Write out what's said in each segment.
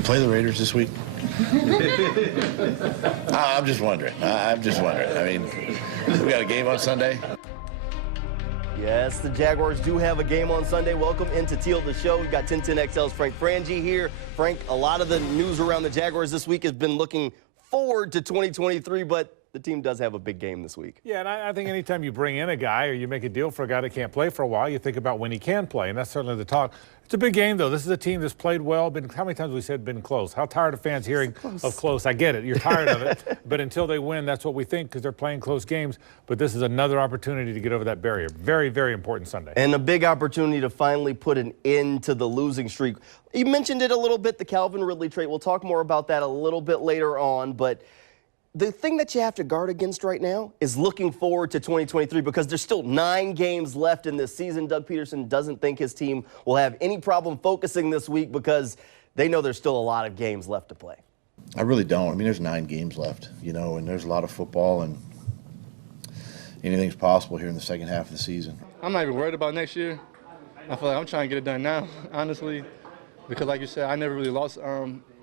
we play the Raiders this week? I'm just wondering. I'm just wondering. I mean, we got a game on Sunday. Yes, the Jaguars do have a game on Sunday. Welcome into Teal, the show. We've got 1010XL's Frank Frangie here. Frank, a lot of the news around the Jaguars this week has been looking forward to 2023, but the team does have a big game this week. Yeah, and I think anytime you bring in a guy or you make a deal for a guy that can't play for a while, you think about when he can play, and that's certainly the talk. It's a big game, though. This is a team that's played well. How many times have we said been close? How tired are fans hearing of close? I get it. You're tired of it. But until they win, that's what we think because they're playing close games. But this is another opportunity to get over that barrier. Very, very important Sunday. And a big opportunity to finally put an end to the losing streak. You mentioned it a little bit, the Calvin Ridley trade. We'll talk more about that a little bit later on. But the thing that you have to guard against right now is looking forward to 2023 because there's still 9 games left in this season. Doug Peterson doesn't think his team will have any problem focusing this week because they know there's still a lot of games left to play. I really don't. I mean, there's 9 games left, you know, and there's a lot of football, and anything's possible here in the second half of the season. I'm not even worried about next year. I feel like I'm trying to get it done now, honestly, because like you said, I never really lost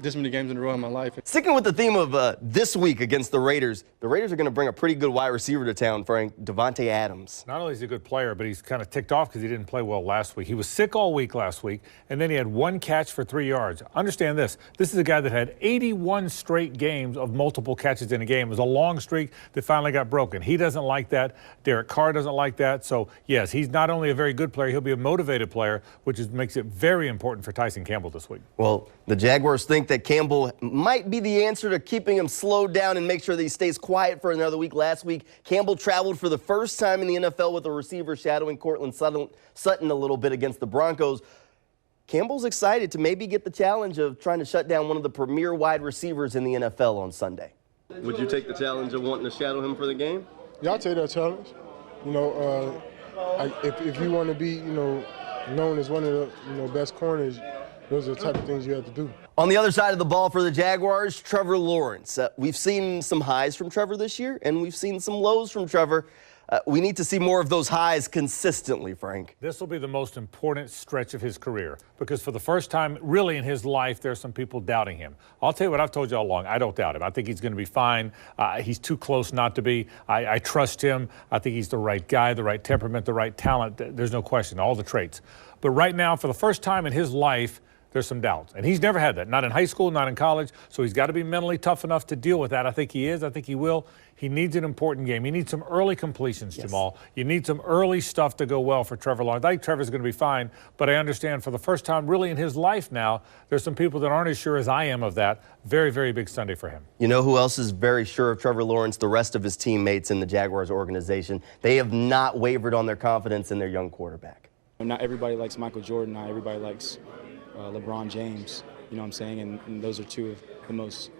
this many games in a row in my life. Sticking with the theme of this week against the Raiders are going to bring a pretty good wide receiver to town, Frank, Devontae Adams. Not only is he a good player, but he's kind of ticked off because he didn't play well last week. He was sick all week last week, and then he had 1 catch for 3 yards. Understand this. This is a guy that had 81 straight games of multiple catches in a game. It was a long streak that finally got broken. He doesn't like that. Derek Carr doesn't like that. So, yes, he's not only a very good player, he'll be a motivated player, which makes it very important for Tyson Campbell this week. Well, the Jaguars think that Campbell might be the answer to keeping him slowed down and make sure that he stays quiet for another week. Last week, Campbell traveled for the first time in the NFL with a receiver shadowing Cortland Sutton a little bit against the Broncos. Campbell's excited to maybe get the challenge of trying to shut down one of the premier wide receivers in the NFL on Sunday. Would you take the challenge of wanting to shadow him for the game? Yeah, I'll take that challenge. You know, if you want to be, known as one of the, best corners, those are the type of things you have to do. On the other side of the ball for the Jaguars, Trevor Lawrence. We've seen some highs from Trevor this year, and we've seen some lows from Trevor. We need to see more of those highs consistently, Frank. This will be the most important stretch of his career because for the first time really in his life, there's some people doubting him. I'll tell you what I've told you all along. I don't doubt him. I think he's going to be fine. He's too close not to be. I trust him. I think he's the right guy, the right temperament, the right talent. There's no question, all the traits. But right now, for the first time in his life, there's some doubts. And he's never had that, not in high school, not in college. So he's got to be mentally tough enough to deal with that. I think he is. I think he will. He needs an important game. He needs some early completions, yes. Jamal. You need some early stuff to go well for Trevor Lawrence. I think Trevor's going to be fine, but I understand for the first time really in his life now, there's some people that aren't as sure as I am of that. Very, very big Sunday for him. You know who else is very sure of Trevor Lawrence? The rest of his teammates in the Jaguars organization. They have not wavered on their confidence in their young quarterback. Not everybody likes Michael Jordan. Not everybody likes LeBron James, you know what I'm saying? And those are 2 of the most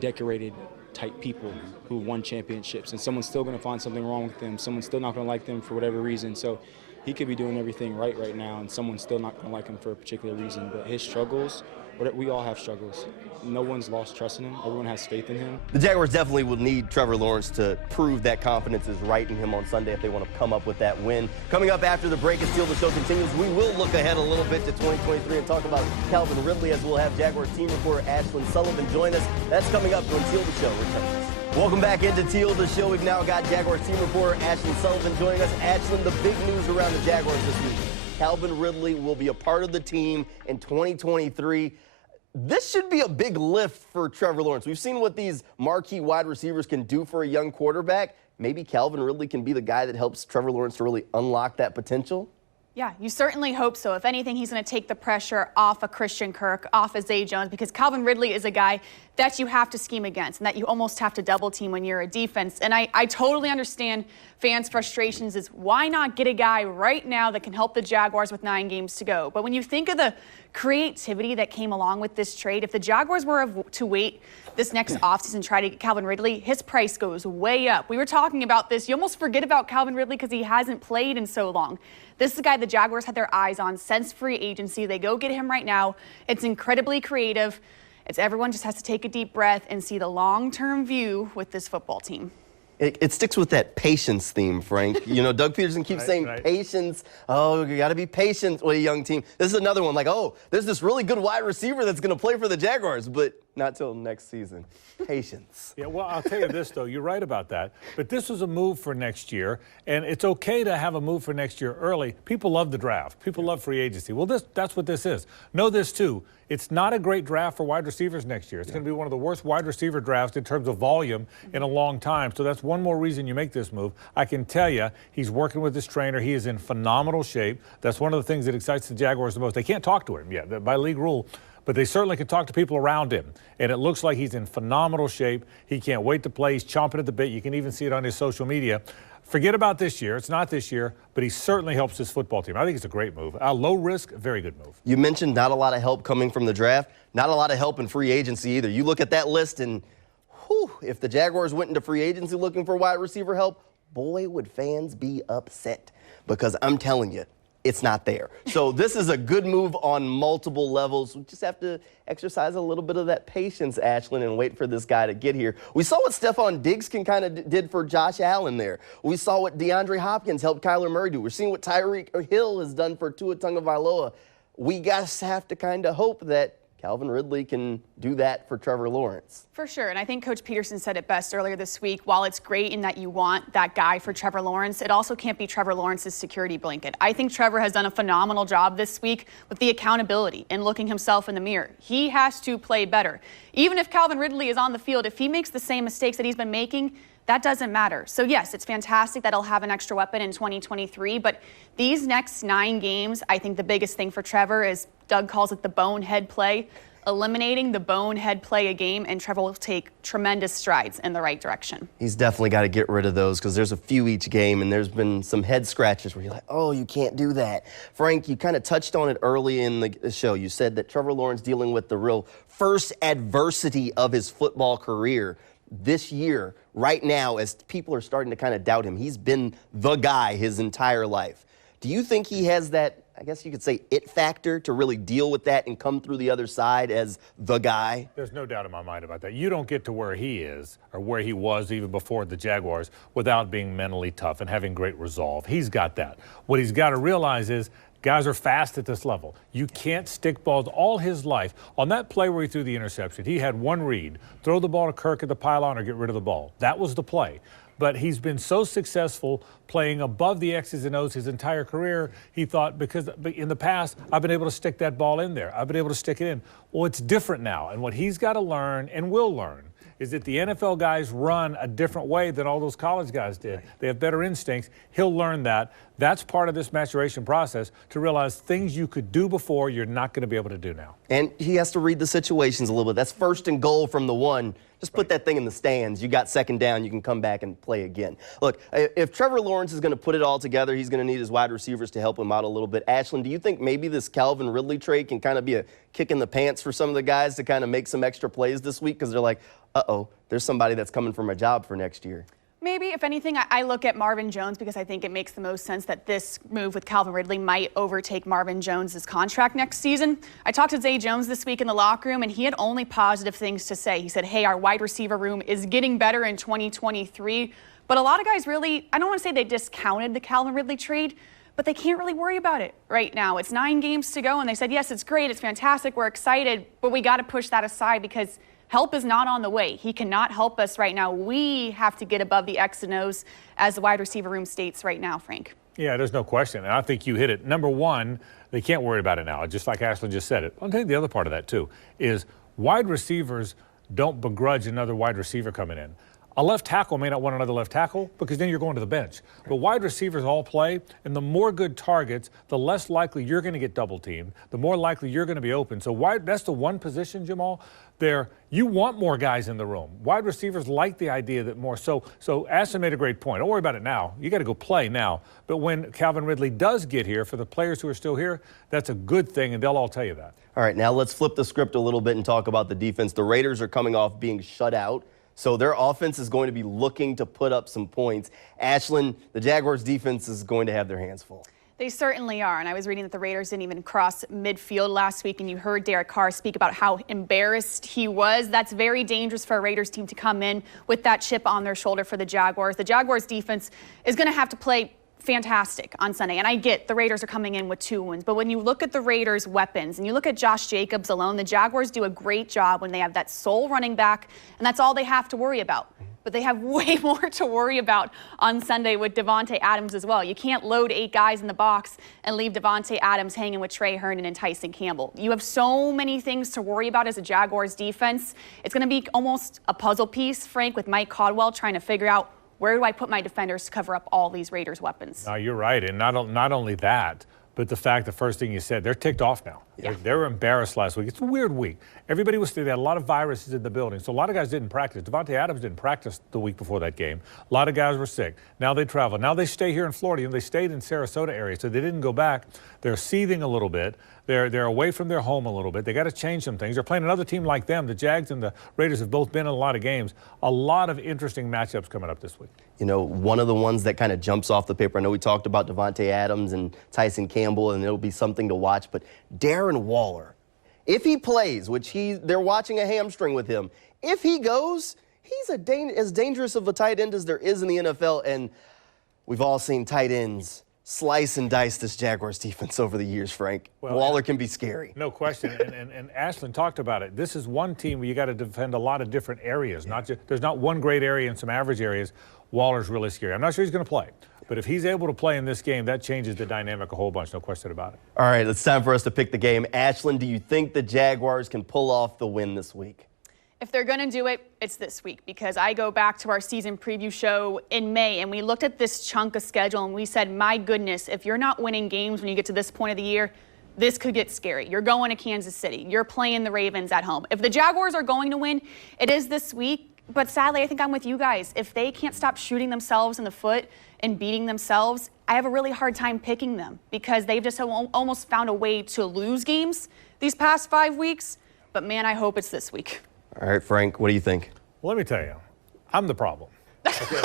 decorated type people who won championships. And someone's still going to find something wrong with them. Someone's still not going to like them for whatever reason. So he could be doing everything right now, and someone's still not going to like him for a particular reason. But his struggles, we all have struggles. No one's lost trust in him. Everyone has faith in him. The Jaguars definitely will need Trevor Lawrence to prove that confidence is right in him on Sunday if they want to come up with that win. Coming up after the break, as Teal the Show continues, we will look ahead a little bit to 2023 and talk about Calvin Ridley, as we'll have Jaguars team reporter Ashlyn Sullivan join us. That's coming up when Teal the Show returns. Welcome back into Teal the Show. We've now got Jaguars team reporter Ashlyn Sullivan joining us. Ashlyn, the big news around the Jaguars this week. Calvin Ridley will be a part of the team in 2023. This should be a big lift for Trevor Lawrence. We've seen what these marquee wide receivers can do for a young quarterback. Maybe Calvin Ridley can be the guy that helps Trevor Lawrence to really unlock that potential. Yeah, you certainly hope so. If anything, he's going to take the pressure off of Christian Kirk, off of Zay Jones, because Calvin Ridley is a guy that you have to scheme against and that you almost have to double team when you're a defense. And I totally understand fans' frustrations is why not get a guy right now that can help the Jaguars with 9 games to go. But when you think of the creativity that came along with this trade, if the Jaguars were to wait this next offseason and try to get Calvin Ridley, his price goes way up. We were talking about this. You almost forget about Calvin Ridley because he hasn't played in so long. This is a guy the Jaguars had their eyes on since free agency. They go get him right now. It's incredibly creative. Everyone just has to take a deep breath and see the long-term view with this football team. It sticks with that patience theme, Frank. You know, Doug Peterson keeps saying patience. Oh, you got to be patient with a young team. This is another one like, oh, there's this really good wide receiver that's going to play for the Jaguars, but not till next season. Patience. Yeah, well, I'll tell you this, though. You're right about that. But this was a move for next year, and it's okay to have a move for next year early. People love the draft. People love free agency. Well, that's what this is. Know this, too. It's not a great draft for wide receivers next year. It's going to be one of the worst wide receiver drafts in terms of volume in a long time. So that's one more reason you make this move. I can tell you, he's working with his trainer. He is in phenomenal shape. That's one of the things that excites the Jaguars the most. They can't talk to him yet by league rule, but they certainly can talk to people around him. And it looks like he's in phenomenal shape. He can't wait to play. He's chomping at the bit. You can even see it on his social media. Forget about this year. It's not this year, but he certainly helps his football team. I think it's a great move. Low risk, very good move. You mentioned not a lot of help coming from the draft, not a lot of help in free agency either. You look at that list and, whew, if the Jaguars went into free agency looking for wide receiver help, boy, would fans be upset, because I'm telling you, it's not there. So this is a good move on multiple levels. We just have to exercise a little bit of that patience, Ashlyn, and wait for this guy to get here. We saw what Stephon Diggs did for Josh Allen there. We saw what DeAndre Hopkins helped Kyler Murray do. We're seeing what Tyreek Hill has done for Tua Tagovailoa. We just have to kind of hope that Calvin Ridley can do that for Trevor Lawrence. For sure, and I think Coach Peterson said it best earlier this week. While it's great in that you want that guy for Trevor Lawrence, it also can't be Trevor Lawrence's security blanket. I think Trevor has done a phenomenal job this week with the accountability and looking himself in the mirror. He has to play better. Even if Calvin Ridley is on the field, if he makes the same mistakes that he's been making, that doesn't matter. So yes, it's fantastic that he'll have an extra weapon in 2023, but these next 9 games, I think the biggest thing for Trevor is, Doug calls it the bonehead play, eliminating the bonehead play a game, and Trevor will take tremendous strides in the right direction. He's definitely got to get rid of those, because there's a few each game, and there's been some head scratches where you're like, oh, you can't do that. Frank, you kind of touched on it early in the show. You said that Trevor Lawrence dealing with the real first adversity of his football career this year, right now, as people are starting to kind of doubt him. He's been the guy his entire life. Do you think he has that, I guess you could say, it factor to really deal with that and come through the other side as the guy? There's no doubt in my mind about that. You don't get to where he is or where he was even before the Jaguars without being mentally tough and having great resolve. He's got that. What he's got to realize is guys are fast at this level. You can't stick balls all his life. On that play where he threw the interception, he had one read: throw the ball to Kirk at the pylon or get rid of the ball. That was the play. But he's been so successful playing above the X's and O's his entire career, he thought, because in the past, I've been able to stick that ball in there. I've been able to stick it in. Well, it's different now. And what he's got to learn, and will learn, is that the NFL guys run a different way than all those college guys did. They have better instincts. He'll learn that. That's part of this maturation process, to realize things you could do before you're not going to be able to do now. And he has to read the situations a little bit. That's first and goal from the one. Just put that thing in the stands. You got second down. You can come back and play again. Look, if Trevor Lawrence is going to put it all together, he's going to need his wide receivers to help him out a little bit. Ashlyn, do you think maybe this Calvin Ridley trade can kind of be a kick in the pants for some of the guys to kind of make some extra plays this week? Because they're like, uh-oh, there's somebody that's coming from a job for next year. Maybe, if anything, I look at Marvin Jones, because I think it makes the most sense that this move with Calvin Ridley might overtake Marvin Jones' contract next season. I talked to Zay Jones this week in the locker room, and he had only positive things to say. He said, hey, our wide receiver room is getting better in 2023. But a lot of guys really, I don't want to say they discounted the Calvin Ridley trade, but they can't really worry about it right now. It's 9 games to go, and they said, yes, it's great, it's fantastic, we're excited, but we got to push that aside because help is not on the way. He cannot help us right now. We have to get above the X and O's, as the wide receiver room states right now, Frank. Yeah, there's no question. And I think you hit it. Number one, they can't worry about it now, just like Ashlyn just said it. I'll tell you the other part of that, too, is wide receivers don't begrudge another wide receiver coming in. A left tackle may not want another left tackle, because then you're going to the bench. But wide receivers all play, and the more good targets, the less likely you're going to get double teamed, the more likely you're going to be open. So that's the one position, Jamal, there you want more guys in the room. Wide receivers like the idea that more. So Ashlyn made a great point. Don't worry about it now. You got to go play now. But when Calvin Ridley does get here, for the players who are still here, that's a good thing, and they'll all tell you that. All right, now let's flip the script a little bit and talk about the defense. The Raiders are coming off being shut out, so their offense is going to be looking to put up some points. Ashlyn, the Jaguars defense is going to have their hands full. They certainly are, and I was reading that the Raiders didn't even cross midfield last week, and you heard Derek Carr speak about how embarrassed he was. That's very dangerous for a Raiders team to come in with that chip on their shoulder for the Jaguars. The Jaguars defense is going to have to play fantastic on Sunday, and I get the Raiders are coming in with 2 wins, but when you look at the Raiders' weapons and you look at Josh Jacobs alone, the Jaguars do a great job when they have that sole running back, and that's all they have to worry about. But they have way more to worry about on Sunday with Davante Adams as well. You can't load 8 guys in the box and leave Davante Adams hanging with Trey Herndon and Tyson Campbell. You have so many things to worry about as a Jaguars defense. It's going to be almost a puzzle piece, Frank, with Mike Caldwell trying to figure out where do I put my defenders to cover up all these Raiders weapons. No, you're right. And not only that, but the fact, the first thing you said, they're ticked off now. Yeah. They were embarrassed last week. It's a weird week. Everybody was there. They had a lot of viruses in the building. So a lot of guys didn't practice. Davante Adams didn't practice the week before that game. A lot of guys were sick. Now they travel. Now they stay here in Florida. And they stayed in Sarasota area, so they didn't go back. They're seething a little bit. They're away from their home a little bit. They got to change some things. They're playing another team like them. The Jags and the Raiders have both been in a lot of games. A lot of interesting matchups coming up this week. You know, one of the ones that kind of jumps off the paper, I know we talked about Davante Adams and Tyson Campbell, and it'll be something to watch, but Darren Waller, if he plays, which they're watching a hamstring with him, if he goes, he's as dangerous of a tight end as there is in the NFL, and we've all seen tight ends slice and dice this Jaguars defense over the years, Frank. Well, Waller can be scary. No question. and Ashlyn talked about it. This is one team where you got to defend a lot of different areas. There's not one great area and some average areas. Waller's really scary. I'm not sure he's going to play. But if he's able to play in this game, that changes the dynamic a whole bunch, no question about it. All right, it's time for us to pick the game. Ashlyn, do you think the Jaguars can pull off the win this week? If they're going to do it, it's this week, because I go back to our season preview show in May, and we looked at this chunk of schedule, and we said, my goodness, if you're not winning games when you get to this point of the year, this could get scary. You're going to Kansas City. You're playing the Ravens at home. If the Jaguars are going to win, it is this week. But sadly, I think I'm with you guys. If they can't stop shooting themselves in the foot and beating themselves, I have a really hard time picking them, because they've just almost found a way to lose games these past 5 weeks. But, man, I hope it's this week. All right, Frank, what do you think? Well, let me tell you, I'm the problem. Okay?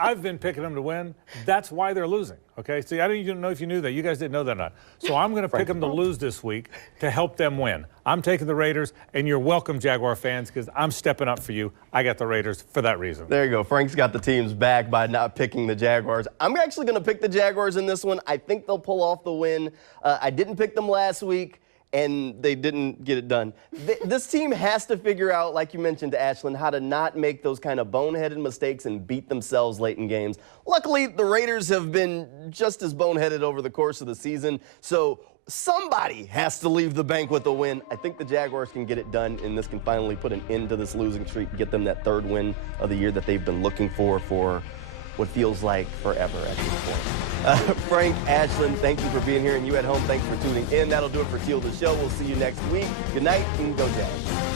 I've been picking them to win. That's why they're losing. Okay? See, I didn't know if you knew that. You guys didn't know that or not. So I'm going to pick them to lose this week to help them win. I'm taking the Raiders, and you're welcome, Jaguar fans, because I'm stepping up for you. I got the Raiders for that reason. There you go. Frank's got the teams back by not picking the Jaguars. I'm actually going to pick the Jaguars in this one. I think they'll pull off the win. I didn't pick them last week, and they didn't get it done. This team has to figure out, like you mentioned, Ashlyn, how to not make those kind of boneheaded mistakes and beat themselves late in games. Luckily, the Raiders have been just as boneheaded over the course of the season, so somebody has to leave the bank with a win. I think the Jaguars can get it done, and this can finally put an end to this losing streak and get them that 3rd win of the year that they've been looking for what feels like forever at this point. Frank, Ashlyn, thank you for being here, and you at home, thanks for tuning in. That'll do it for Teal the Show. We'll see you next week. Good night, and go Jags.